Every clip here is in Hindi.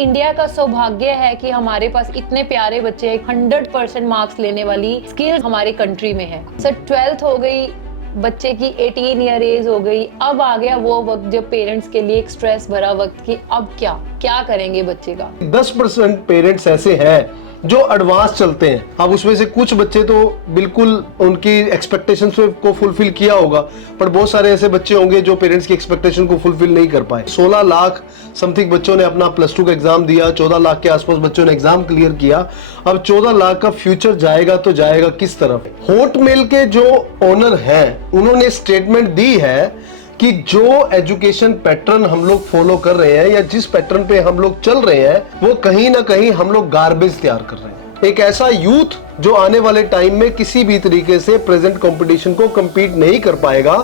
इंडिया का सौभाग्य है कि हमारे पास इतने प्यारे बच्चे हैं। 100% मार्क्स लेने वाली स्किल हमारी कंट्री में है। सर 12th हो गई, बच्चे की 18 ईयर एज हो गई, अब आ गया वो वक्त जब पेरेंट्स के लिए एक स्ट्रेस भरा वक्त की अब क्या करेंगे बच्चे का। 10% पेरेंट्स ऐसे हैं जो एडवांस चलते हैं। अब उसमें से कुछ बच्चे तो बिल्कुल उनकी एक्सपेक्टेशंस को फुलफिल किया होगा, पर बहुत सारे ऐसे बच्चे होंगे जो पेरेंट्स की एक्सपेक्टेशन को फुलफिल नहीं कर पाए। 16 लाख समथिंग बच्चों ने अपना +2 का एग्जाम दिया, 14 लाख के आसपास बच्चों ने एग्जाम क्लियर किया। अब 14 लाख का फ्यूचर जाएगा तो जाएगा किस तरफ। हॉटमेल के जो ओनर हैं उन्होंने स्टेटमेंट दी है कि जो एजुकेशन पैटर्न हम लोग फॉलो कर रहे हैं या जिस पैटर्न पे हम लोग चल रहे हैं वो कहीं ना कहीं हम लोग गार्बेज तैयार कर रहे हैं। एक ऐसा यूथ जो आने वाले टाइम में किसी भी तरीके से प्रेजेंट कंपटीशन को compete नहीं कर पाएगा।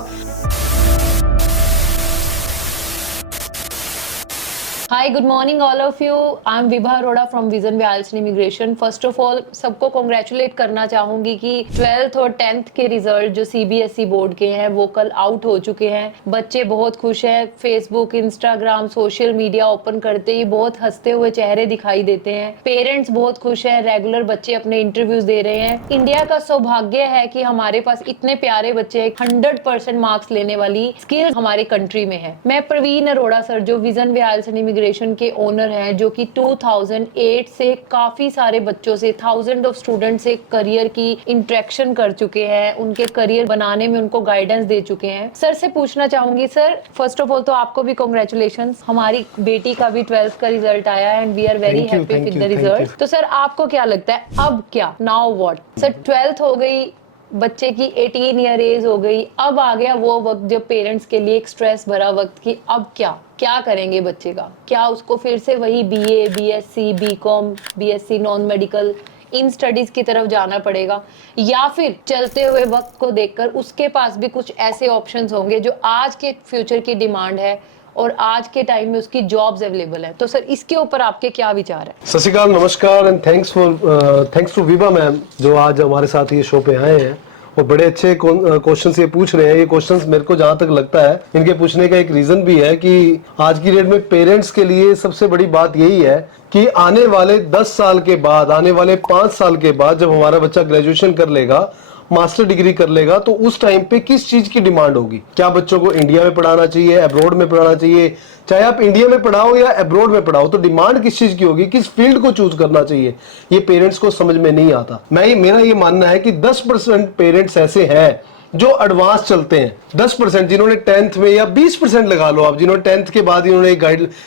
Hi, good morning all of you. I am Vibha Arora from Vision Wilds Immigration. First of all सबको कॉन्ग्रेचुलेट करना चाहूंगी कि 12th और 10th के रिजल्ट जो सीबीएसई बोर्ड के हैं वो कल आउट हो चुके हैं। बच्चे बहुत खुश हैं। Facebook, Instagram, social media open करते ही बहुत हंसते हुए चेहरे दिखाई देते हैं। पेरेंट्स बहुत खुश हैं। रेगुलर बच्चे अपने इंटरव्यूज दे रहे हैं। इंडिया का सौभाग्य है कि हमारे पास इतने प्यारे बच्चे हैं। 100% मार्क्स लेने वाली स्किल हमारी कंट्री में है। मैं प्रवीण अरोड़ा सर जो विजन वाइल्ड्स इमिग्रेशन के ओनर हैं, जो कि 2008 से काफी सारे बच्चों से, थाउजेंड ऑफ स्टूडेंट से करियर की इंटरेक्शन कर चुके हैं, उनके करियर बनाने में उनको गाइडेंस दे चुके हैं। सर से पूछना चाहूंगी, सर फर्स्ट ऑफ ऑल तो आपको भी कॉन्ग्रेचुलेशंस। हमारी बेटी का भी 12th का रिजल्ट आया and we are very happy with the result. तो सर आपको क्या लगता है अब क्या, नाउ व्हाट। सर 12th हो गई, बच्चे की 18 ईयर एज हो गई, अब आ गया वो वक्त जब पेरेंट्स के लिए एक स्ट्रेस भरा वक्त की अब क्या करेंगे बच्चे का। क्या उसको फिर से वही BA, BSc, BCom, BSc non medical in studies की तरफ जाना पड़ेगा, या फिर चलते हुए वक्त को देखकर उसके पास भी कुछ ऐसे ऑप्शंस होंगे जो आज के फ्यूचर की डिमांड है और आज के टाइम में उसकी जॉब्स अवेलेबल है। तो सर इसके ऊपर आपके क्या विचार है। सत श्री अकाल, नमस्कार and thanks to Vibha ma'am जो आज हमारे साथ ये शो पे आए हैं और बड़े अच्छे क्वेश्चंस ये पूछ रहे हैं। ये क्वेश्चंस मेरे को जहां तक लगता है इनके पूछने का एक रीजन भी है कि आज की डेट में पेरेंट्स के लिए सबसे बड़ी बात यही है कि आने वाले 10 साल के बाद, आने वाले 5 साल के बाद जब हमारा बच्चा ग्रेजुएशन कर लेगा, मास्टर डिग्री कर लेगा, तो उस टाइम पे किस चीज की डिमांड होगी। क्या बच्चों को इंडिया में पढ़ाना चाहिए, अब्रॉड में पढ़ाना चाहिए, चाहे आप इंडिया में पढ़ाओ या अब्रॉड में पढ़ाओ, तो डिमांड किस चीज की होगी, किस फील्ड को चूज करना चाहिए, ये पेरेंट्स को समझ में नहीं आता। मेरा ये मानना है कि 10% पेरेंट्स ऐसे हैं जो एडवांस चलते हैं। 10% जिन्होंने 10th में, या 20% लगा लो आप, जिन्होंने 10th के बाद इन्होंने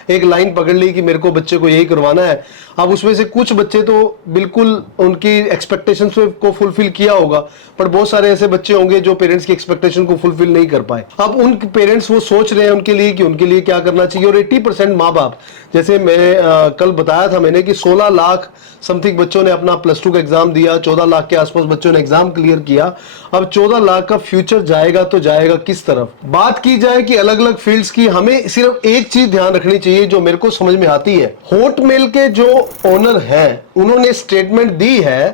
एक लाइन पकड़ ली कि मेरे को बच्चे को यही करवाना है। अब उसमें से कुछ बच्चे तो बिल्कुल उनकी एक्सपेक्टेशंस को फुलफिल किया होगा, पर बहुत सारे ऐसे बच्चे होंगे जो पेरेंट्स की एक्सपेक्टेशन को फुलफिल नहीं कर पाए। अब उन पेरेंट्स वो सोच रहे हैं उनके लिए कि उनके लिए क्या करना चाहिए। और 80% माँ बाप, जैसे मैं कल बताया था मैंने कि 16 लाख समथिंग बच्चों ने अपना +2 का एग्जाम दिया, 14 लाख के आसपास बच्चों ने एग्जाम क्लियर किया। अब 14 लाख का फ्यूचर जाएगा तो जाएगा किस तरफ। बात की जाए कि अलग अलग फील्ड्स की, हमें सिर्फ एक चीज ध्यान रखनी चाहिए जो मेरे को समझ में आती है। हॉटमेल के जो ओनर हैं उन्होंने स्टेटमेंट दी है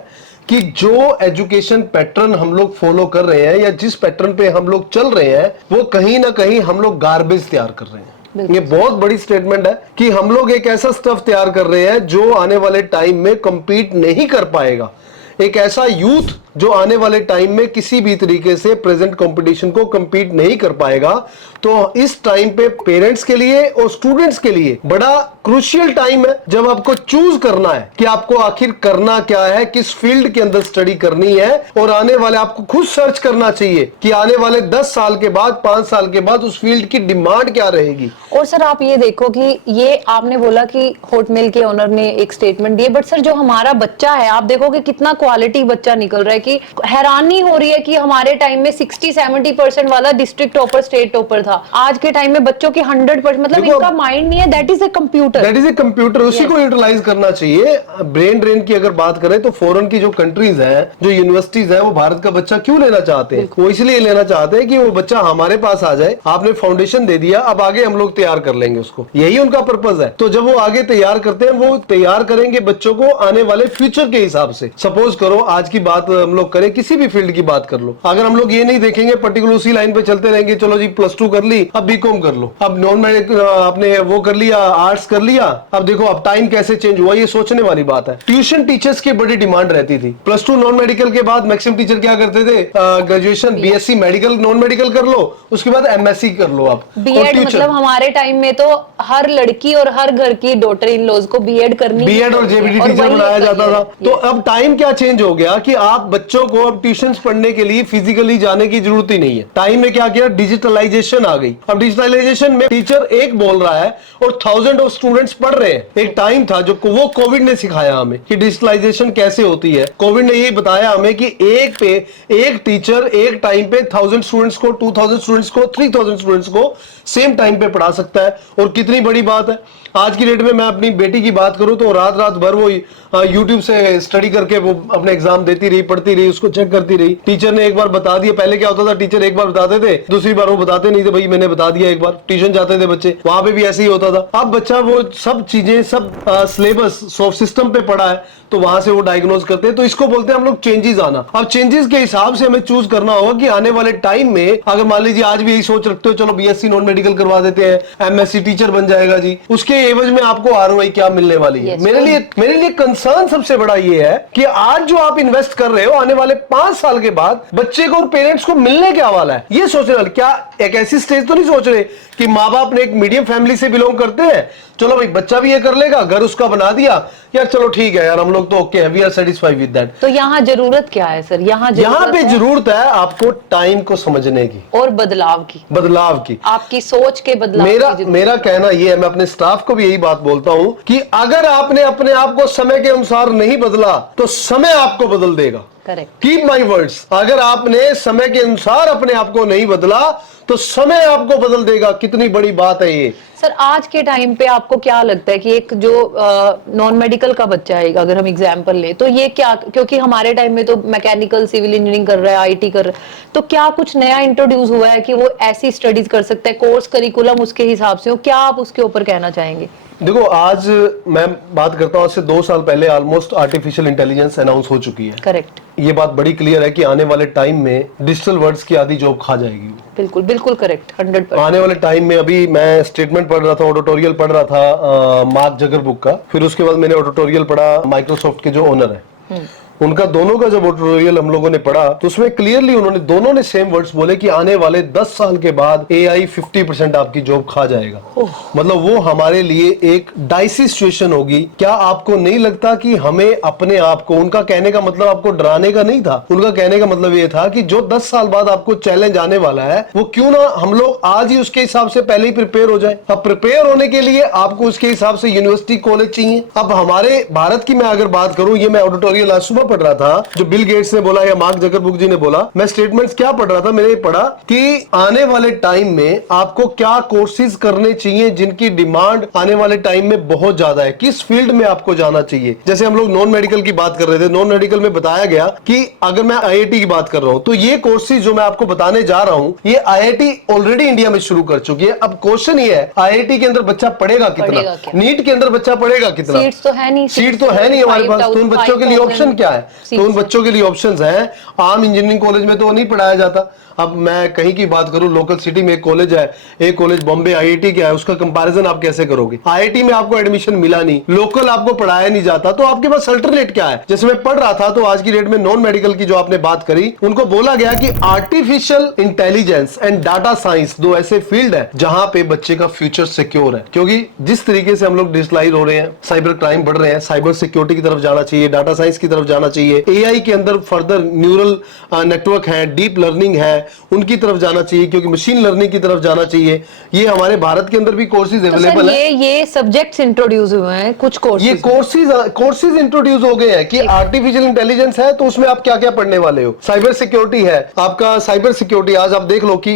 कि जो एजुकेशन पैटर्न हम लोग फॉलो कर रहे हैं या जिस पैटर्न पे हम लोग चल रहे हैं वो कहीं ना कहीं हम लोग गार्बेज तैयार कर रहे हैं। ये बहुत बड़ी स्टेटमेंट है कि हम लोग एक ऐसा स्टफ तैयार कर रहे हैं जो आने वाले टाइम में compete नहीं कर पाएगा। एक ऐसा यूथ जो आने वाले टाइम में किसी भी तरीके से प्रेजेंट कंपटीशन को compete नहीं कर पाएगा। तो इस टाइम पे पेरेंट्स के लिए और स्टूडेंट्स के लिए बड़ा क्रूशियल टाइम है जब आपको चूज करना है कि आपको आखिर करना क्या है, किस फील्ड के अंदर स्टडी करनी है। और आने वाले आपको खुद सर्च करना चाहिए कि आने वाले 10 साल के बाद, 5 साल के बाद उस फील्ड की डिमांड क्या रहेगी। और सर आप ये देखो कि ये आपने बोला कि हॉटमेल के ओनर ने एक स्टेटमेंट दिया, बट सर जो हमारा बच्चा है आप देखो कि कितना क्वालिटी बच्चा निकल रहा है कि हैरानी हो रही है कि हमारे टाइम में 60-70% वाला डिस्ट्रिक्ट टॉपर, स्टेट टॉपर था। आज के टाइम में बच्चों की 100%, मतलब इनका माइंड नहीं है, दैट इज ए कंप्यूटर। उसी को यूटिलाइज करना चाहिए। ब्रेन ड्रेन की अगर बात करें तो फॉरेन की जो कंट्रीज हैं, जो यूनिवर्सिटीज हैं, वो भारत का बच्चा क्यों लेना चाहते हैं। वो इसलिए लेना चाहते हैं कि वो बच्चा हमारे पास आ जाए, आपने फाउंडेशन दे दिया, अब आगे हम लोग तैयार कर लेंगे उसको, यही उनका पर्पज है। तो जब वो आगे तैयार करते हैं, वो तैयार करेंगे बच्चों को आने वाले फ्यूचर के हिसाब से। सपोज करो आज की बात हम हम लोग करें, किसी भी फील्ड की बात कर लो, अगर हम लोग ये नहीं देखेंगे पर्टिकुलर उसी लाइन पे चलते रहेंगे, चलो जी +2 कर ली, अब बीकॉम कर लो, अब नॉन मेडिकल आपने वो कर लिया, आर्ट्स कर लिया, अब देखो अब टाइम कैसे चेंज हुआ, ये सोचने वाली बात है। ट्यूशन टीचर्स की बड़ी डिमांड रहती थी। +2 नॉन मेडिकल के बाद मैक्सिमम टीचर क्या करते थे, graduation BSc medical non medical कर लो, उसके बाद एमएससी कर लो आप। बीएड मतलब हमारे टाइम में तो हर लड़की और हर घर की डॉटर इन लॉज को बीएड करनी, बीएड और जेबीटी टीचर बनाया जाता था। तो अब टाइम क्या चेंज हो गया कि आप बच्चों को अब ट्यूशंस पढ़ने के लिए फिजिकली जाने की जरूरत ही नहीं है। टाइम में क्या किया, डिजिटलाइजेशन आ गई। अब डिजिटलाइजेशन में टीचर एक बोल रहा है और थाउजेंड ऑफ स्टूडेंट्स पढ़ रहे हैं। एक टाइम था जो वो कोविड ने सिखाया हमें कि डिजिटलाइजेशन कैसे होती है। कोविड ने ये बताया हमें कि एक टीचर एक टाइम पे 1000 स्टूडेंट्स को, 2000 स्टूडेंट्स को, 3000 स्टूडेंट्स को सेम टाइम पे पढ़ा सकता है। और कितनी बड़ी बात है, आज की डेट में मैं अपनी बेटी की बात करूं तो रात रात भर वो यूट्यूब से स्टडी करके वो अपने एग्जाम देती रही, पढ़ती रही, उसको चेक करती रही। टीचर ने एक बार बता दिया, पहले क्या होता था, टीचर एक बार बताते थे, दूसरी बार वो बताते नहीं थे, भाई मैंने बता दिया एक बार। ट्यूशन जाते थे बच्चे, वहां पे भी ऐसे ही होता था। अब बच्चा वो सब चीजें, सब सिलेबस सिस्टम पे पढ़ा है, तो वहां से वो डायग्नोज करते हैं। तो इसको बोलते हैं हम लोग चेंजेस आना। अब चेंजेस के हिसाब से हमें चूज करना होगा कि आने वाले टाइम में, अगर मान लीजिए आज भी यही सोच रखते हो, चलो बीएससी नॉन मेडिकल करवा देते हैं, एमएससी टीचर बन जाएगा जी, उसके एवज में आपको आरओआई क्या मिलने वाली है। मेरे लिए कंसर्न सबसे बड़ा ये है कि आज जो आप इन्वेस्ट कर रहे हो, आने वाले 5 साल के बाद बच्चे को और पेरेंट्स को मिलने क्या वाला है, ये सोचने वाले। क्या एक ऐसी स्टेज तो नहीं सोच रहे कि माँ बाप ने एक मीडियम फैमिली से बिलोंग करते हैं, चलो भाई बच्चा भी ये कर लेगा, घर उसका बना दिया यार, चलो ठीक है यार, हम लोग तो ओके हैं, we are satisfied with that. तो यहाँ जरूरत क्या है सर? यहाँ पे जरूरत है आपको टाइम को समझने की और बदलाव की, आपकी सोच के बदलाव की। मेरा कहना यह है, मैं अपने स्टाफ को भी यही बात बोलता हूं कि अगर आपने अपने आप को समय के अनुसार नहीं बदला तो समय आपको बदल देगा। Correct, keep my words. अगर आपने समय के अनुसार अपने आप को नहीं बदला तो समय आपको बदल देगा। कितनी बड़ी बात है ये। सर आज के टाइम पे आपको क्या लगता है कि एक जो नॉन मेडिकल का बच्चा है, अगर हम एग्जांपल लें, तो ये क्या, क्योंकि हमारे टाइम में तो मैकेनिकल, सिविल इंजीनियरिंग कर रहा है, आईटी कर रहा है, तो क्या कुछ नया इंट्रोड्यूस हुआ है कि वो ऐसी स्टडीज कर सकता है, कोर्स करिकुलम उसके हिसाब से हो? क्या आप उसके ऊपर कहना चाहेंगे? देखो, आज मैं बात करता हूं, आज से 2 साल पहले ऑलमोस्ट आर्टिफिशियल इंटेलिजेंस अनाउंस हो चुकी है। करेक्ट, ये बात बड़ी क्लियर है कि आने वाले टाइम में डिजिटल वर्ड्स की आधी जॉब खा जाएगी। बिल्कुल बिल्कुल करेक्ट, 100%। आने वाले टाइम में, अभी मैं स्टेटमेंट पढ़ रहा था, ऑडिटोरियल पढ़ रहा था मार्क जगरबुक का, फिर उसके बाद मैंने ऑडिटोरियल पढ़ा माइक्रोसॉफ्ट के जो ओनर है उनका। दोनों का जब ऑडिटोरियल हम लोगों ने पढ़ा तो उसमें क्लियरली दोनों ने सेम वर्ड्स बोले कि आने वाले 10 साल के बाद एआई 50% आपकी जॉब खा जाएगा। मतलब वो हमारे लिए एक डाइसी सिचुएशन होगी। क्या आपको नहीं लगता कि हमें अपने आप को, उनका कहने का मतलब आपको डराने का नहीं था, उनका कहने का मतलब ये था कि जो 10 साल बाद आपको चैलेंज आने वाला है, वो क्यों ना हम लोग आज ही उसके हिसाब से पहले ही प्रिपेयर हो जाए। अब प्रिपेयर होने के लिए आपको उसके हिसाब से यूनिवर्सिटी, कॉलेज चाहिए। अब हमारे भारत की मैं अगर बात करूं, ये मैं ऑडिटोरियल आज सुबह पढ़ रहा था, जो बिल गेट्स ने बोला या मार्क जकरबर्ग जी ने बोला, मैं स्टेटमेंट्स क्या पढ़ रहा था, मैंने ये पढ़ा कि आने वाले टाइम में आपको क्या कोर्सेज करने चाहिए जिनकी डिमांड आने वाले टाइम में बहुत ज्यादा है, किस फील्ड में आपको जाना चाहिए। जैसे हम लोग नॉन मेडिकल की बात कर रहे थे, नॉन मेडिकल में बताया गया कि अगर मैं आईआईटी की बात कर रहा हूं तो ये कोर्सेज जो मैं आपको बताने जा रहा हूं, ये आईआईटी ऑलरेडी इंडिया में शुरू कर चुकी है। अब क्वेश्चन ये है, आईआईटी के अंदर बच्चा पढ़ेगा कितना, नीट के अंदर बच्चा पढ़ेगा कितना, सीट तो है नहीं हमारे पास। तो उन बच्चों के लिए ऑप्शन क्या है? तो उन बच्चों के लिए ऑप्शंस हैं। आम इंजीनियरिंग कॉलेज में तो नहीं पढ़ाया जाता। अब मैं कहीं की बात करूं, लोकल सिटी में एक कॉलेज है, एक कॉलेज बॉम्बे आईआईटी क्या है, उसका कंपैरिजन आप कैसे करोगे? आईआईटी में आपको एडमिशन मिला नहीं, लोकल आपको पढ़ाया नहीं जाता, तो आपके पास अल्टरनेट क्या है? जैसे मैं पढ़ रहा था तो आज की डेट में नॉन मेडिकल की जो आपने बात करी, उनको बोला गया कि artificial intelligence and data science 2 ऐसे फील्ड है जहां पे बच्चे का फ्यूचर सिक्योर है। क्योंकि जिस तरीके से हम लोग डिजिटलाइज हो रहे हैं, साइबर क्राइम बढ़ रहे हैं, साइबर सिक्योरिटी की तरफ जाना चाहिए, डाटा साइंस की तरफ जाना चाहिए, एआई के अंदर फर्दर न्यूरल नेटवर्क है, डीप लर्निंग है, उनकी तरफ जाना चाहिए, क्योंकि मशीन लर्निंग की तरफ जाना चाहिए। ये हमारे भारत के अंदर भी कोर्सेज अवेलेबल है। ये सब्जेक्ट्स इंट्रोड्यूस हुए हैं, कुछ कोर्सेज, ये कोर्सेज इंट्रोड्यूस हो गए हैं कि आर्टिफिशियल इंटेलिजेंस है तो उसमें आप क्या क्या पढ़ने वाले हो। साइबर सिक्योरिटी है, आपका साइबर सिक्योरिटी आज आप देख लो कि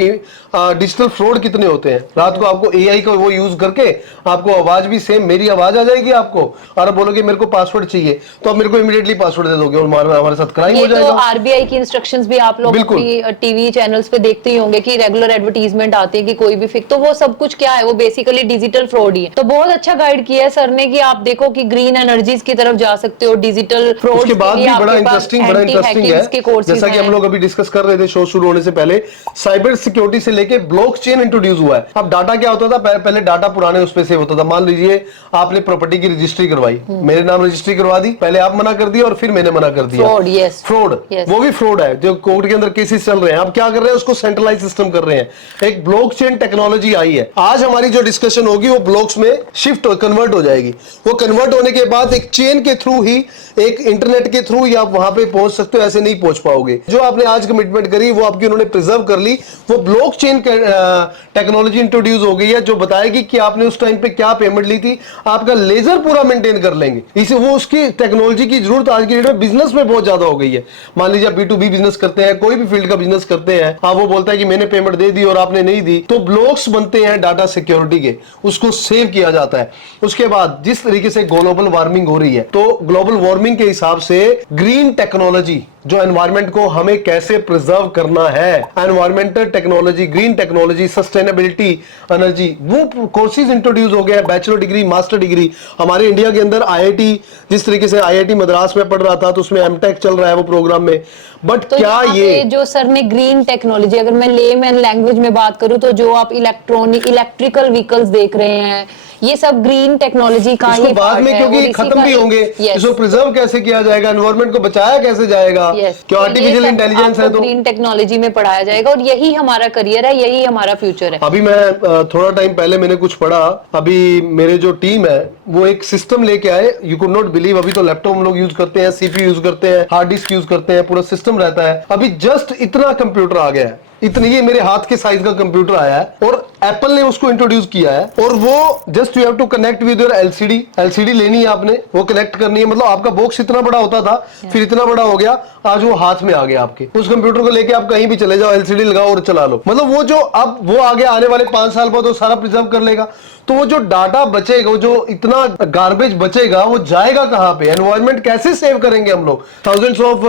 डिजिटल फ्रॉड कितने होते हैं। रात को आपको एआई का वो यूज करके आपको आवाज भी सेम मेरी आवाज आ जाएगी आपको, और आप बोलोगे मेरे को पासवर्ड चाहिए, तो आप मेरे को इमीडिएटली पासवर्ड दे दोगे और हमारे साथ क्राइम हो जाएगा। तो आरबीआई की इंस्ट्रक्शंस भी आप लोग अपनी टीवी चैनल्स पे देखते ही होंगे कि रेगुलर एडवर्टीजमेंट आते हैं कि कोई भी फिक, तो वो सब कुछ क्या है, वो बेसिकली डिजिटल फ्रॉड ही है। तो बहुत अच्छा गाइड किया है सर ने कि आप देखो कि ग्रीन एनर्जीज की तरफ जा सकते हो, डिजिटल फ्रॉड उसके बाद भी बड़ा इंटरेस्टिंग है, जैसा कि हम लोग अभी डिस्कस कर रहे थे शो शुरू होने से पहले, साइबर सिक्योरिटी से लेके ब्लॉकचेन इंट्रोड्यूस हुआ है। अब डाटा क्या होता था, पहले डाटा पुराने उस पे सेव होता था। मान लीजिए आपने प्रॉपर्टी की रजिस्ट्री करवाई, मेरे नाम रजिस्ट्री करवा दी, पहले आप मना कर दिया और फिर मैंने मना कर दिया। फ्रॉड, यस, फ्रॉड, वो भी फ्रॉड है जो कोर्ट के अंदर केसेस चल रहे हैं। अब क्या कर रहे हैं, उसको सेंट्रलाइज सिस्टम कर रहे हैं। एक ब्लॉकचेन टेक्नोलॉजी आई है। आज हमारी जो डिस्कशन होगी वो ब्लॉक्स में शिफ्ट कन्वर्ट हो जाएगी। वो कन्वर्ट होने के बाद एक चेन के थ्रू ही, एक इंटरनेट के थ्रू ही आप वहां पे पहुंच सकते हो, ऐसे नहीं पहुंच पाओगे। जो आपने आज कमिटमेंट करी वो आपकी उन्होंने प्रिजर्व कर ली। वो ब्लॉकचेन टेक्नोलॉजी इंट्रोड्यूस हो गई है जो बताएगी कि आपने उस टाइम पे क्या पेमेंट ली थी, आपका लेजर पूरा मेंटेन कर लेंगे। इसे वो उसकी टेक्नोलॉजी की जरूरत आज की डेट में बिजनेस में बहुत ज्यादा हो गई है। मान लीजिए आप B2B बिजनेस करते हैं, कोई भी फील्ड का बिजनेस करते हैं, आप वो बोलता है कि मैंने पेमेंट दे दी और आपने नहीं दी, तो ब्लॉक्स बनते हैं डाटा सिक्योरिटी के, उसको सेव किया जाता है। उसके बाद जिस तरीके से ग्लोबल वार्मिंग हो रही है, तो ग्लोबल वार्मिंग के हिसाब से ग्रीन टेक्नोलॉजी, जो एनवायरमेंट को हमें कैसे प्रिजर्व करना है, environmental technology, green technology, sustainability, energy, वो कोर्सेज इंट्रोड्यूस हो गए। बैचलर डिग्री, मास्टर डिग्री हमारे इंडिया के अंदर IIT, जिस तरीके से IIT मद्रास में पढ़ रहा था तो उसमें MTech चल रहा है वो प्रोग्राम में। बट तो क्या ये जो सर ने ग्रीन टेक्नोलॉजी, अगर मैं लेमैन लैंग्वेज में बात करूं, तो जो आप इलेक्ट्रिकल व्हीकल्स देख रहे हैं, ये सब ग्रीन टेक्नोलॉजी का ही बाद में, क्योंकि खत्म भी होंगे, इसको प्रिजर्व कैसे किया जाएगा, एनवायरमेंट को बचाया कैसे जाएगा, क्यों आर्टिफिशियल इंटेलिजेंस है तो ग्रीन टेक्नोलॉजी में पढ़ाया जाएगा और यही हमारा करियर है, यही हमारा फ्यूचर है। अभी मैं थोड़ा टाइम पहले मैंने कुछ पढ़ा, अभी मेरे जो टीम है वो एक सिस्टम लेके आए। यू कुड नॉट बिलीव, अभी तो लैपटॉप हम लोग यूज करते हैं, CPU यूज करते हैं, हार्ड डिस्क यूज करते हैं, पूरा सिस्टम रहता है। अभी जस्ट इतना कंप्यूटर आ गया है, इतनी, ये मेरे हाथ के साइज का कंप्यूटर आया है और एप्पल ने उसको इंट्रोड्यूस किया है। और वो just you have to connect with your LCD लेनी है आपने, वो कनेक्ट करनी है। मतलब आपका बॉक्स इतना बड़ा होता था, फिर इतना बड़ा हो गया, आज वो हाथ में आ गया आपके। उस कंप्यूटर को लेके आप कहीं भी चले जाओ, LCD लगाओ और चला लो। मतलब वो जो अब वो आगे आने वाले 5 साल बाद वो सारा प्रिजर्व कर लेगा। तो वो जो डाटा बचेगा, वो जो इतना गार्बेज बचेगा, वो जाएगा कहां पे? एनवायरनमेंट कैसे सेव करेंगे हम लोग? थाउजेंड्स ऑफ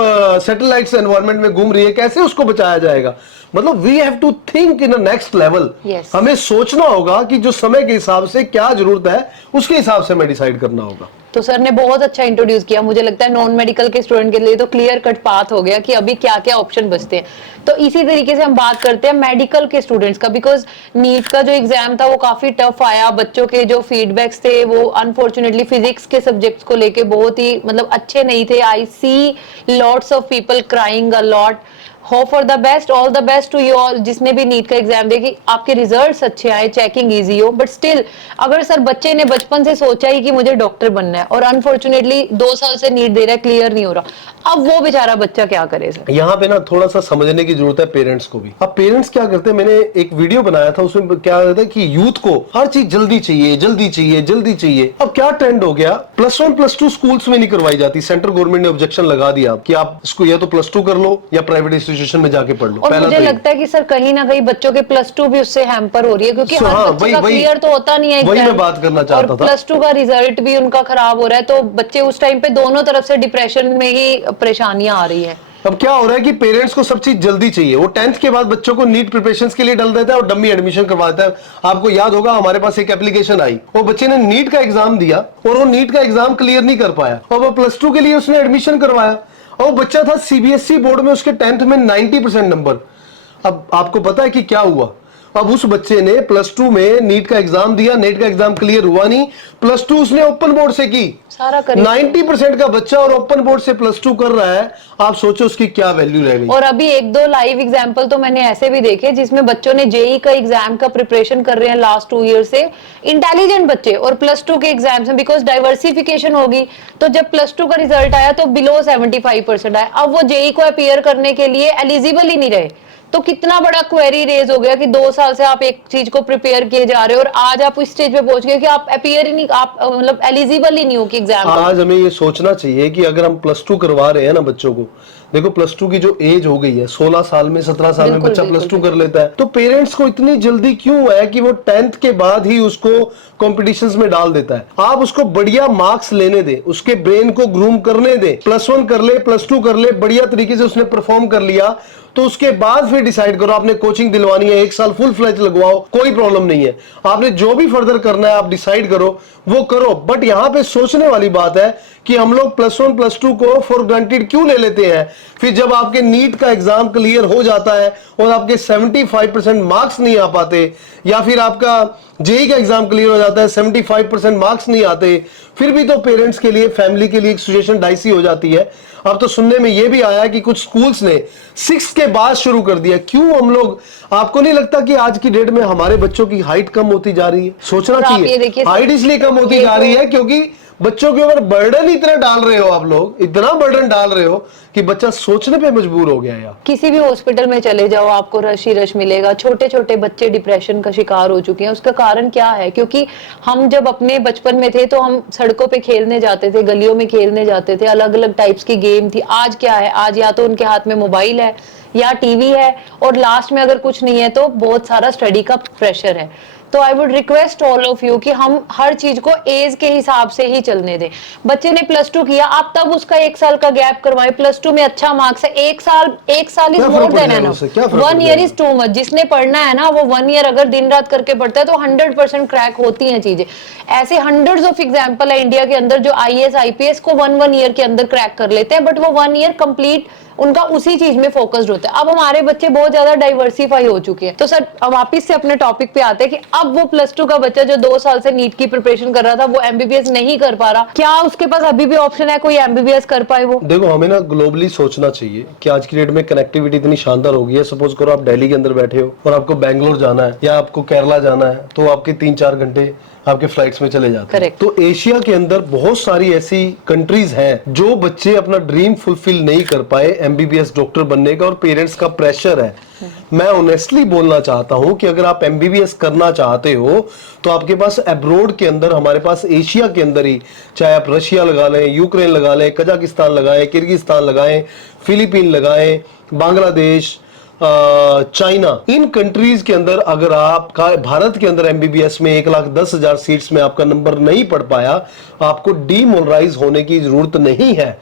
सैटेलाइट्स एनवायरनमेंट में घूम रही है, कैसे उसको बचाया जाएगा? मतलब we have to think in a next level. हमें सोचना होगा कि जो समय के हिसाब से क्या जरूरत है, उसके हिसाब से हमें डिसाइड करना होगा। तो सर ने बहुत अच्छा इंट्रोड्यूस किया। मुझे लगता है नॉन मेडिकल के स्टूडेंट के लिए तो क्लियर कट पाथ हो गया कि अभी क्या क्या ऑप्शन बचते हैं। तो इसी तरीके से हम बात करते हैं मेडिकल के स्टूडेंट्स का, बिकॉज नीट का जो एग्जाम था वो काफी टफ आया। बच्चों के जो फीडबैक्स थे वो अनफॉर्चुनेटली फिजिक्स के सब्जेक्ट्स को लेके बहुत ही मतलब अच्छे नहीं थे। I see lots of people crying a lot. Hope for the best, all the best to you all. जिसने भी नीट का एग्जाम देखी, आपके रिजल्ट्स अच्छे आए, चेकिंग इजी हो, बट स्टिल अगर सर बच्चे ने बचपन से सोचा ही कि मुझे डॉक्टर बनना है और अनफॉर्चुनेटली 2 साल से नीट दे रहा है, क्लियर नहीं हो रहा, अब वो बेचारा बच्चा क्या करे सर? यहाँ पे ना थोड़ा सा समझने की जरूरत है पेरेंट्स को भी। अब पेरेंट्स क्या करते हैं, मैंने एक वीडियो बनाया था, उसमें क्या रहता है कि यूथ को हर चीज जल्दी चाहिए, जल्दी चाहिए, जल्दी चाहिए। अब क्या ट्रेंड हो गया, +1 +2 स्कूल्स में नहीं करवाई जाती। सेंट्रल गवर्नमेंट ने ऑब्जेक्शन लगा दिया कि आप इसको या तो +2 कर लो या प्राइवेट इंस्टीट्यूशन में जाके पढ़ लो। और मुझे लगता है कि सर कहीं ना कहीं बच्चों के +2 भी उससे हैम्पर हो रही है, क्योंकि हर बच्चे का क्लियर तो होता नहीं है। वही मैं बात करना चाहता था। +2 का रिजल्ट भी उनका खराब हो रहा है, तो बच्चे उस टाइम पे दोनों तरफ से डिप्रेशन में ही परेशानियां आ रही है। अब क्या हो रहा है कि पेरेंट्स को सब चीज जल्दी चाहिए। वो 10th के बाद बच्चों को नीट प्रिपरेशंस के लिए डाल देता है और डमी एडमिशन करवाता है। आपको याद होगा हमारे पास एक एप्लीकेशन आई, वो बच्चे ने नीट का एग्जाम दिया और वो नीट का एग्जाम क्लियर नहीं कर पाया और वो +2 के लिए उसने एडमिशन करवाया और वो बच्चा था CBSE बोर्ड में, उसके 10th में 90% नंबर। अब आपको पता है कि क्या हुआ? अब उस बच्चे ने +2 में नीट का एग्जाम दिया, नीट का एग्जाम क्लियर हुआ नहीं, +2 उसने ओपन बोर्ड से की। सारा 90% का बच्चा और ओपन बोर्ड से +2 कर रहा है, आप सोचो उसकी क्या वैल्यू रह गई। और अभी 1-2 लाइव एग्जांपल तो मैंने ऐसे भी देखे जिसमें बच्चों ने जेई का एग्जाम का प्रिपरेशन कर रहे हैं लास्ट 2 ईयर से, इंटेलिजेंट बच्चे, और +2 के एग्जाम्स में बिकॉज डाइवर्सिफिकेशन होगी, तो जब +2 का रिजल्ट आया तो बिलो 75% आया। अब वो जेई को अपीयर करने के लिए एलिजिबल ही नहीं रहे। तो कितना बड़ा क्वेरी रेज हो गया कि 2 साल से आप एक चीज को प्रिपेयर किए जा रहे हो और आज आप इस स्टेज पे पहुंच गए कि आप अपीयर ही नहीं, आप मतलब एलिजिबल ही नहीं हो कि एग्जाम। आज हमें ये सोचना चाहिए कि अगर हम +2 करवा रहे हैं ना बच्चों को, देखो प्लस टू की जो एज हो गई है, 16 साल में 17 साल में बिल्कुल, बच्चा बिल्कुल, प्लस टू कर लेता है, तो पेरेंट्स को इतनी जल्दी क्यों है कि वो 10th के बाद ही उसको कॉम्पिटिशन्स में डाल देता है। आप उसको बढ़िया मार्क्स लेने दें, उसके ब्रेन को ग्रूम करने दें, +1 कर ले, +2 कर ले, बढ़िया तरीके से उसने परफॉर्म कर लिया, तो उसके बाद फिर डिसाइड करो। आपने कोचिंग दिलवानी है, 1 साल फुल फ्लैज लगवाओ, कोई प्रॉब्लम नहीं है। आपने जो भी फर्दर करना है आप डिसाइड करो, वो करो। बट यहां पे सोचने वाली बात है कि हम लोग +1 +2 को फॉर ग्रांटेड क्यों ले लेते हैं। फिर जब आपके नीट का एग्जाम क्लियर हो जाता है और आपके 75% मार्क्स नहीं आ पाते, या फिर आपका जेई का एग्जाम क्लियर हो जाता है, 75% मार्क्स नहीं आते, फिर भी तो पेरेंट्स के लिए, फैमिली के लिए एक सिचुएशन डाइसी हो जाती है। अब तो सुनने में यह भी आया कि कुछ स्कूल्स ने 6 के बाद शुरू कर दिया। क्यों हम लोग, आपको नहीं लगता कि आज की डेट में हमारे बच्चों की हाइट कम होती जा रही है? सोचना चाहिए, हाइट इसलिए कम होती जा रही है क्योंकि बच्चों के ऊपर बर्डन इतना डाल रहे हो, आप लोग इतना बर्डन डाल रहे हो कि बच्चा सोचने पे मजबूर हो गया यार। किसी भी हॉस्पिटल में चले जाओ आपको रश ही रश मिलेगा। छोटे छोटे बच्चे डिप्रेशन का शिकार हो चुके हैं। उसका कारण क्या है? क्योंकि हम जब अपने बचपन में थे तो हम सड़कों पे खेलने जाते थे, गलियों में खेलने जाते थे, अलग अलग टाइप्स की गेम थी। आज क्या है? आज या तो उनके हाथ में मोबाइल है या टीवी है, और लास्ट में अगर कुछ नहीं है तो बहुत सारा स्टडी का प्रेशर है। तो I would request all of you कि हम हर चीज को एज के हिसाब से ही चलने दें। बच्चे ने +2 किया, आप तब उसका 1 साल का गैप करवाएं। +2 में अच्छा मार्क्स है, 1 साल is more than enough. 1 year is too much. जिसने पढ़ना है ना, वो 1 ईयर अगर दिन रात करके पढ़ता है तो 100% क्रैक होती हैं चीजें। ऐसे हंड्रेड्स ऑफ एग्जाम्पल है इंडिया के अंदर जो IAS IPS को 1 ईयर के अंदर क्रैक कर लेते हैं, बट वो 1 ईयर कंप्लीट उनका उसी चीज में फोकस्ड होता है। अब हमारे बच्चे बहुत ज्यादा डाइवर्सिफाई हो चुके हैं। तो सर अब वापिस से अपने टॉपिक पे आते हैं कि अब वो +2 का बच्चा जो 2 साल से नीट की प्रिपरेशन कर रहा था, वो MBBS नहीं कर पा रहा, क्या उसके पास अभी भी ऑप्शन है कोई MBBS कर पाए? वो देखो, हमें ना ग्लोबली सोचना चाहिए कि आज की डेट में कनेक्टिविटी इतनी शानदार हो गई है। सपोज करो आप दिल्ली के अंदर बैठे हो और आपको बैंगलोर जाना है या आपको केरला जाना है, तो आपके 3-4 घंटे आपके फ्लाइट्स में चले जाते हैं। तो एशिया के अंदर बहुत सारी ऐसी कंट्रीज हैं जो बच्चे अपना ड्रीम फुलफिल नहीं कर पाए MBBS डॉक्टर बनने का, और पेरेंट्स का प्रेशर है। मैं ऑनेस्टली बोलना चाहता हूं कि अगर आप MBBS करना चाहते हो तो आपके पास अब्रोड के अंदर, हमारे पास एशिया के अंदर ही, चाहे आप रशिया लगा लें, यूक्रेन लगा लें, कजाकिस्तान लगाएं, किर्गिस्तान लगाएं, फिलीपीन लगाएं, बांग्लादेश, चाइना, इन कंट्रीज के अंदर अगर आपका भारत के अंदर MBBS में 1,10,000 सीट्स में आपका नंबर नहीं पड़ पाया, आपको डीमोरलाइज होने की जरूरत नहीं है।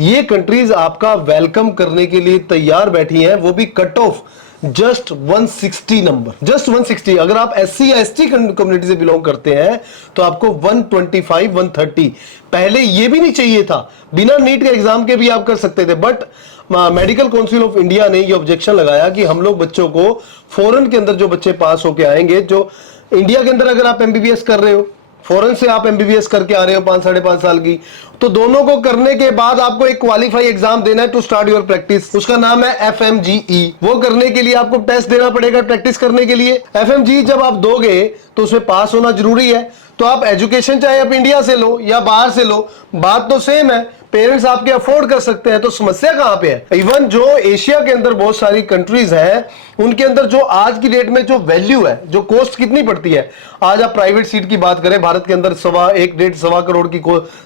ये कंट्रीज आपका वेलकम करने के लिए तैयार बैठी हैं, वो भी cut off just 160 number, just 160। अगर आप SC या ST कम्युनिटी से बिलोंग करते हैं तो आपको 125 130, पहले ये भी नहीं चाहिए था। बिना नीट के एग्जाम के भी आप कर सकते थे, but medical council of India ने ये ऑब्जेक्शन लगाया कि हम लोग बच्चों को, फॉरेन के अंदर जो बच्चे पास होके आएंगे, जो इंडिया के अंदर अगर आप MBBS कर रहे हो, फॉरेन से आप MBBS करके आ रहे हो 5-5.5 साल की, तो दोनों को करने के बाद आपको एक क्वालिफाई एग्जाम देना है टू स्टार्ट योर प्रैक्टिस। उसका नाम है FMGE। वो करने के लिए आपको टेस्ट देना पड़ेगा प्रैक्टिस करने के लिए। FMGE जब आप दोगे तो उसमें पास होना जरूरी है। तो आप एजुकेशन चाहे आप इंडिया से लो या बाहर से लो, बात तो सेम है। पेरेंट्स आपके अफोर्ड कर सकते हैं, तो समस्या कहां पे है? इवन जो एशिया के अंदर बहुत सारी कंट्रीज हैं, उनके अंदर जो आज की डेट में जो वैल्यू है, जो कॉस्ट कितनी पड़ती है, आज आप प्राइवेट सीट की बात करें, भारत के अंदर 1.5-1.25 करोड़ की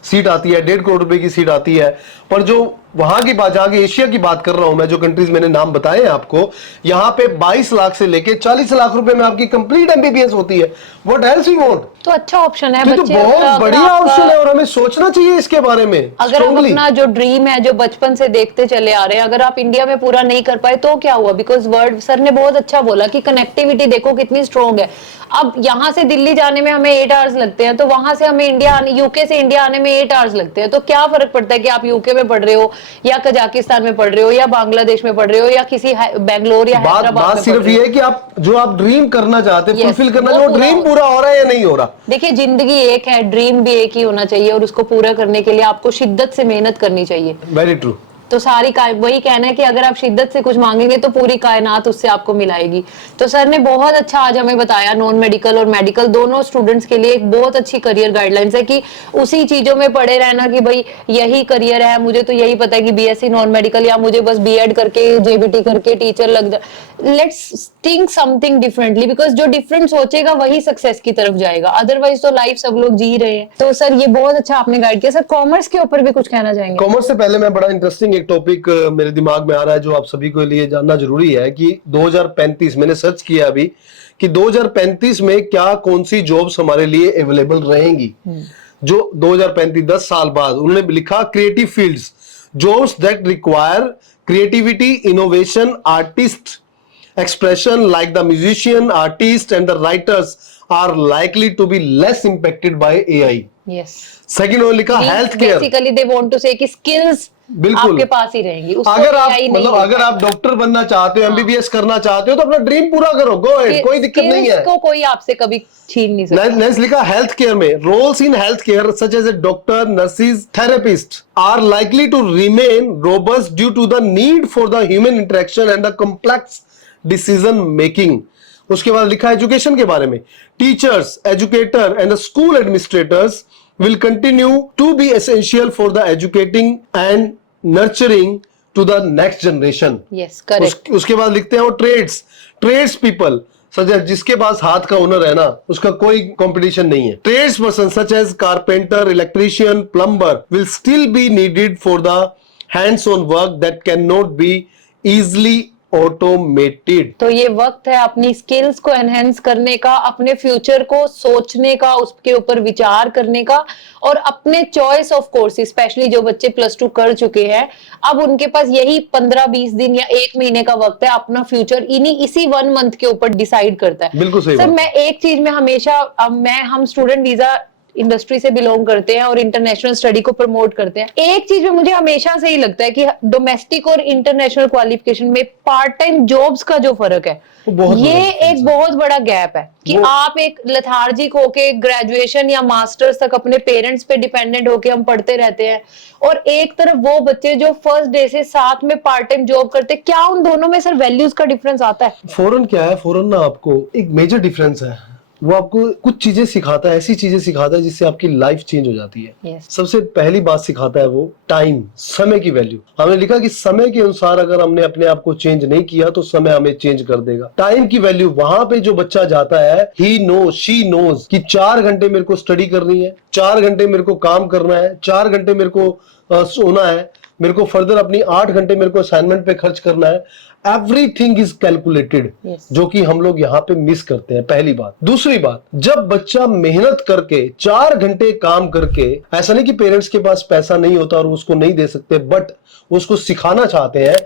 सीट आती है, 1.5 करोड़ रुपए की सीट आती है। पर जो वहां की बात, जहां की एशिया की बात कर रहा हूं मैं, जो कंट्रीज मैंने नाम बताए हैं आपको, यहां पे 22 लाख से लेके 40 लाख रुपए में आपकी कंप्लीट MBBS होती है। What else you want? तो अच्छा ऑप्शन है, तो बहुत बढ़िया ऑप्शन है और हमें सोचना चाहिए इसके बारे में। अगर आप अपना जो ड्रीम है, जो बचपन से देखते चले आ रहे हैं, अगर आप इंडिया में पूरा नहीं कर पाए तो क्या हुआ? बिकॉज वर्ल्ड, सर ने बहुत अच्छा बोला कि कनेक्टिविटी देखो कितनी स्ट्रॉन्ग है। अब यहाँ से दिल्ली जाने में हमें 8 आवर्स लगते हैं, तो वहां से हमें इंडिया आने, यूके से इंडिया आने में 8 आवर्स लगते हैं। तो क्या फर्क पड़ता है कि आप यूके में पढ़ रहे हो या कजाकिस्तान में पढ़ रहे हो या बांग्लादेश में पढ़ रहे हो या किसी बैंगलोर या हैदराबाद में? बात सिर्फ ये है कि आप जो आप ड्रीम करना चाहते हैं, फुलफिल करना, जो ड्रीम पूरा हो रहा है या नहीं हो रहा। देखिए, जिंदगी एक है, ड्रीम भी एक ही होना चाहिए, और उसको पूरा करने के लिए आपको शिद्दत से मेहनत करनी चाहिए। Very true. तो सारी वही कहना है कि अगर आप शिद्दत से कुछ मांगेंगे तो पूरी कायनात उससे आपको मिलाएगी। तो सर ने बहुत अच्छा आज हमें बताया, नॉन मेडिकल और मेडिकल दोनों स्टूडेंट्स के लिए एक बहुत अच्छी करियर गाइडलाइंस है कि उसी चीजों में पड़े रहना कि भाई यही करियर है, मुझे तो यही पता है कि BSc नॉन मेडिकल, या मुझे बस B.Ed करके JBT करके टीचर लग जा। Let's think something differently, because जो डिफरेंट सोचेगा वही सक्सेस की तरफ जाएगा, अदरवाइज तो लाइफ सब लोग जी रहे हैं। तो सर ये बहुत अच्छा आपने गाइड किया। सर कॉमर्स के ऊपर भी कुछ कहना चाहेंगे? कॉमर्स से पहले मैं बड़ा इंटरेस्टिंग एक टॉपिक मेरे दिमाग में आ रहा है जो आप सभी के लिए जानना जरूरी है कि 2035, मैंने सर्च किया अभी कि 2035 में क्या कौन सी जॉब्स हमारे लिए अवेलेबल रहेंगी। जो 2035 10 साल बाद उन्होंने लिखा creative fields, jobs that require creativity, innovation, artist expression like the musician, artist and the writers are likely to be less impacted by AI. Yes. Second उन्होंने लिखा health care. Basically they want to say कि skills बिल्कुल आपके पास ही रहेंगी, उसको अगर आप AI नहीं मतलब ले अगर आप डॉक्टर बनना चाहते हो, एमबीबीएस करना चाहते हो तो अपना ड्रीम पूरा करो, गो अहेड, कोई दिक्कत नहीं है। Skills को कोई आपसे कभी छीन नहीं सकता। नेक्स्ट लिखा हेल्थ केयर में roles in health care such as a doctor, nurses, therapist are likely to remain robust due to the need for the human interaction and the complex decision making. उसके बाद लिखा एजुकेशन के बारे में, teachers, educator and the school administrators will continue to be essential for the educating and nurturing to the next generation. Yes, correct. उसके बाद लिखते हैं वो ट्रेड्स पीपल सच एज, जिसके पास हाथ का हुनर है ना उसका कोई कंपटीशन नहीं है। Trades person such as carpenter, electrician, plumber will still be needed for the hands on work that can not be easily automated. तो ये वक्त है अपनी स्किल्स को एनहेंस करने का, अपने फ्यूचर को सोचने का, उसके ऊपर विचार करने का, और अपने चॉइस ऑफ कोर्स, स्पेशली जो बच्चे +2 कर चुके हैं, अब उनके पास यही 15-20 दिन या 1 महीने का वक्त है, अपना फ्यूचर इसी 1 मंथ के ऊपर डिसाइड करता है। बिल्कुल सही सर, बात। मैं एक चीज में हमेशा हम स्टूडेंट वीजा इंडस्ट्री से बिलोंग करते हैं और इंटरनेशनल स्टडी को प्रमोट करते हैं। एक चीज में मुझे हमेशा से ही लगता है कि डोमेस्टिक और इंटरनेशनल क्वालिफिकेशन में पार्ट टाइम जॉब्स का जो फर्क है, ये एक बहुत बड़ा गैप है कि आप एक लेथार्जिक होके ग्रेजुएशन या मास्टर्स तक अपने पेरेंट्स पे डिपेंडेंट होके हम पढ़ते रहते हैं, और एक तरफ वो बच्चे जो फर्स्ट डे से साथ में पार्ट टाइम जॉब करते हैं। क्या उन दोनों में सर वैल्यूज का डिफरेंस आता है? फॉरेन क्या है, फॉरेन ना आपको एक मेजर डिफरेंस है, वो आपको कुछ चीजें सिखाता है, ऐसी चीजें सिखाता है जिससे आपकी लाइफ चेंज हो जाती है। Yes. सबसे पहली बात सिखाता है वो टाइम, समय की वैल्यू। हमने लिखा कि समय के अनुसार अगर हमने अपने आप को चेंज नहीं किया तो समय हमें चेंज कर देगा। टाइम की वैल्यू, वहां पे जो बच्चा जाता है, ही नोज, शी नोज कि 4 घंटे मेरे को स्टडी करनी है, 4 घंटे मेरे को काम करना है, 4 घंटे मेरे को सोना है, मेरे को फर्दर अपनी 8 घंटे मेरे को असाइनमेंट पे खर्च करना है। एवरीथिंग इज कैलकुलेटेड, जो कि हम लोग यहाँ पे मिस करते हैं, पहली बात। दूसरी बात, जब बच्चा मेहनत करके 4 घंटे काम करके, ऐसा नहीं कि पेरेंट्स के पास पैसा नहीं होता और उसको नहीं दे सकते, बट उसको सिखाना चाहते हैं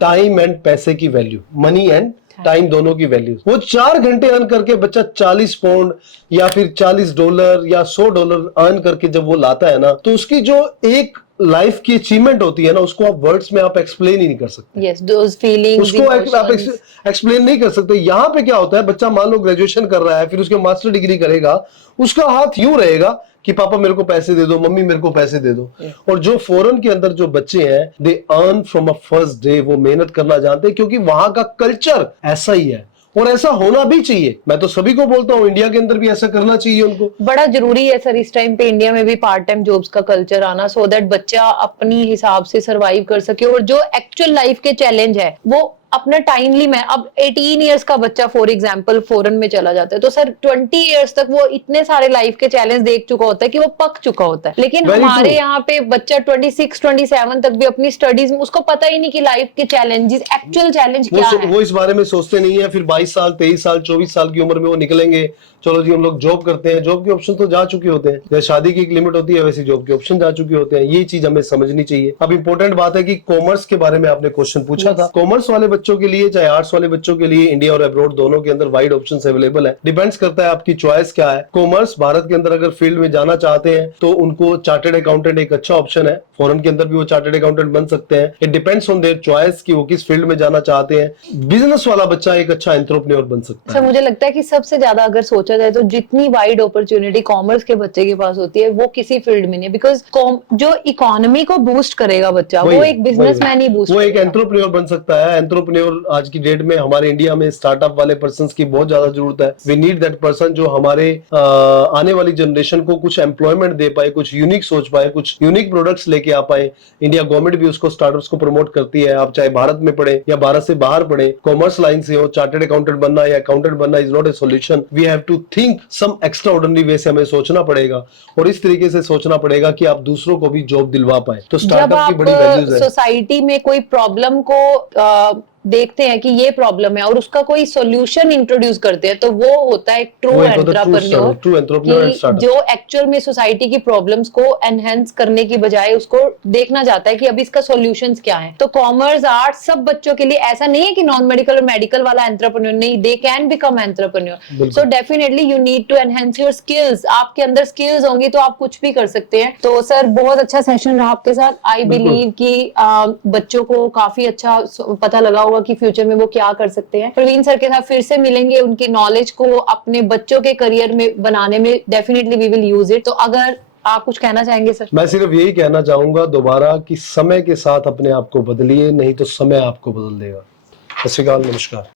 टाइम एंड पैसे की वैल्यू, मनी एंड टाइम दोनों की वैल्यू। वो 4 घंटे अर्न करके बच्चा 40 पाउंड या फिर $40 या $100 अर्न करके जब वो लाता है ना, तो उसकी जो एक लाइफ की अचीवमेंट होती है ना, उसको आप वर्ड्स में आप एक्सप्लेन ही नहीं कर सकते। Yes, those feelings, उसको आप emotions. एक्सप्लेन नहीं कर सकते। यहाँ पे क्या होता है, बच्चा मान लो ग्रेजुएशन कर रहा है, फिर उसके मास्टर डिग्री करेगा, उसका हाथ यूं रहेगा कि पापा मेरे को पैसे दे दो, मम्मी मेरे को पैसे दे दो। और जो फॉरेन के अंदर जो बच्चे हैं, they earn from a first day, वो मेहनत करना जानते हैं क्योंकि वहां का कल्चर ऐसा ही है और ऐसा होना भी चाहिए। मैं तो सभी को बोलता हूँ इंडिया के अंदर भी ऐसा करना चाहिए उनको। बड़ा जरूरी है सर इस टाइम पे इंडिया में भी पार्ट टाइम जॉब्स का कल्चर आना, सो दैट बच्चा अपनी हिसाब से सरवाइव कर सके, और जो एक्चुअल लाइफ के चैलेंज है वो अपना टाइमली में। अब 18 इयर्स का बच्चा फॉर एग्जांपल फॉरेन में चला जाता है, तो सर 20 इयर्स तक वो इतने सारे लाइफ के चैलेंज देख चुका होता है कि वो पक चुका होता है। लेकिन Very हमारे true. यहाँ पे बच्चा 26-27 तक भी अपनी स्टडीज में, उसको पता ही नहीं कि लाइफ के चैलेंजेस, एक्चुअल चैलेंज क्या है। वो इस बारे में सोचते नहीं है। फिर 22 साल, 23 साल, 24 साल की उम्र में वो निकलेंगे, चलो जी हम लोग जॉब करते हैं, जॉब के ऑप्शन तो जा चुके होते हैं, जैसे शादी की एक लिमिट होती है वैसे जॉब के ऑप्शन जा चुके होते हैं। ये चीज हमें समझनी चाहिए। अब इंपॉर्टेंट बात है कि कॉमर्स के बारे में आपने क्वेश्चन पूछा था। कॉमर्स वाले बच्चों के लिए, चाहे आर्ट्स वाले बच्चों के लिए, इंडिया और अब्रॉड दोनों के अंदर वाइड ऑप्शंस अवेलेबल है। डिपेंड्स करता है आपकी चॉइस क्या है। कॉमर्स भारत के अंदर अगर फील्ड में जाना चाहते हैं तो उनको चार्टर्ड अकाउंटेंट एक अच्छा ऑप्शन है। फॉरेन के अंदर भी वो चार्टर्ड अकाउंटेंट बन सकते हैं। It depends on their choice कि वो किस फील्ड में जाना चाहते हैं। बिजनेस वाला बच्चा एक अच्छा एंटरप्रेन्योर बन सकता है। सर मुझे लगता है कि सबसे ज्यादा अगर सोचा जाए तो जितनी वाइड अपॉर्चुनिटी कॉमर्स के बच्चे के पास होती है वो किसी फील्ड में नहीं है, बिकॉज जो इकोनॉमी को बूस्ट करेगा बच्चा, वो एक बिजनेसमैन ही बूस्ट वो एक करेगा। एंटरप्रेन्योर बन सकता है। एंटरप्रेन्योर एंटरप्रेन्योर आज की डेट में हमारे इंडिया में स्टार्टअप वाले पर्सन की बहुत ज्यादा जरूरत है। वी नीड दैट पर्सन जो हमारे आने वाली जनरेशन को कुछ एम्प्लॉयमेंट दे पाए, कुछ यूनिक सोच पाए, कुछ यूनिक प्रोडक्ट्स लेके आ पाए। इंडिया गवर्नमेंट भी उसको स्टार्टअप्स को प्रमोट करती है। आप चाहे भारत में पढ़े या भारत से बाहर पढ़े, कॉमर्स लाइन से हो, चार्टर्ड अकाउंटेंट बनना या अकाउंटेंट बनना is not a solution. We have to think some extraordinary way से हमें सोचना पड़ेगा और इस तरीके से सोचना पड़ेगा कि आप दूसरों को भी जॉब दिलवा पाए। तो जब स्टार्टअप की बड़ी आप वैल्यूज है। सोसाइटी में कोई प्रॉब्लम को देखते हैं कि ये प्रॉब्लम है और उसका कोई सॉल्यूशन इंट्रोड्यूस करते हैं, तो वो होता है ट्रू वो एक होता है entrepreneur, true entrepreneur and startup। जो एक्चुअल में सोसाइटी की प्रॉब्लम्स को एनहेंस करने की बजाय उसको देखना चाहता है कि अभी इसका सॉल्यूशंस क्या है। तो कॉमर्स, आर्ट सब बच्चों के लिए ऐसा नहीं है कि नॉन मेडिकल और मेडिकल वाला एंटरप्रेन्योर नहीं, they can become entrepreneur. So definitely you need to enhance your skills. आपके अंदर स्किल्स होंगी तो आप कुछ भी कर सकते हैं। तो सर बहुत अच्छा सेशन रहा आपके साथ। आई बिलीव कि बच्चों को काफी अच्छा पता लगा होगा कि फ्यूचर में वो क्या कर सकते हैं। प्रवीण सर के साथ फिर से मिलेंगे, उनकी नॉलेज को अपने बच्चों के करियर में बनाने में definitely we will use it. तो अगर आप कुछ कहना चाहेंगे सर? मैं सिर्फ यही कहना चाहूंगा दोबारा कि समय के साथ अपने आप को बदलिए, नहीं तो समय आपको बदल देगा। सत श्री अकाल, नमस्कार।